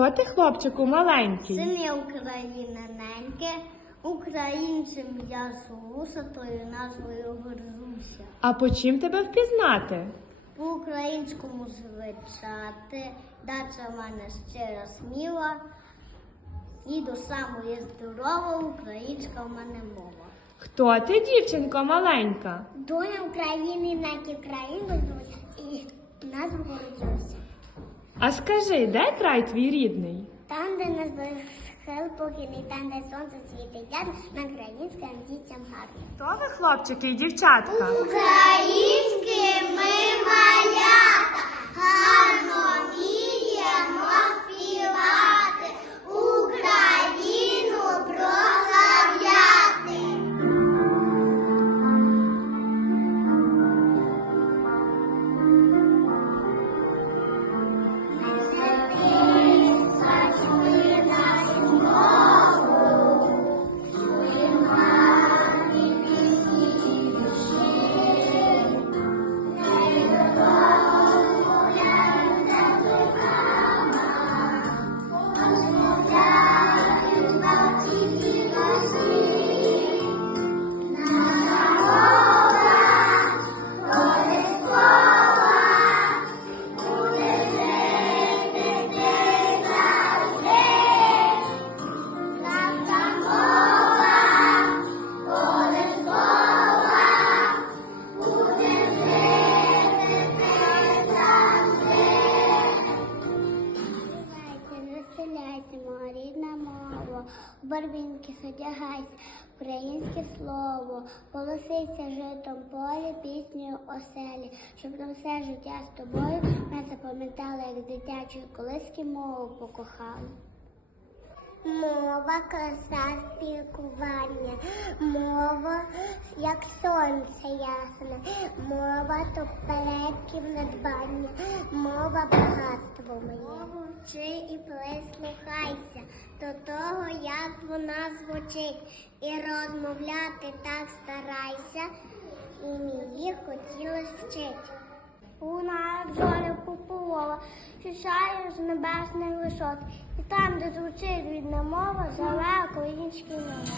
Хто ти, хлопчику, маленький? Сини України неньки, українцем я зовуся, тою назвою горжуся. А по чим тебе впізнати? По українському звичати, дача в мене щира сміла, і до самої здорова українська в мене мова. Хто ти, дівчинко маленька? Доня України на Україну і нас горжуся. А скажи, де край твій рідний? Там, де нас схил похилий, там, де сонце світить, я на українським дітям гарно. Хто ви, хлопчики і дівчатка? Українські барвінки одягайся, українське слово, полосися житом полі, піснею оселі, щоб на все життя з тобою ми запам'ятали, як дитячі колиски мову покохали. Мова, краса, спілкування, мова, як сонце ясне, мова то предків надбання, мова багатство моє. Вчи і прислухайся до того, як вона звучить, і розмовляти так старайся, і мені хотілось вчить лунає бджоля пополова Щищає з небесних висот. І там, де звучить рідна мова, заве український народ.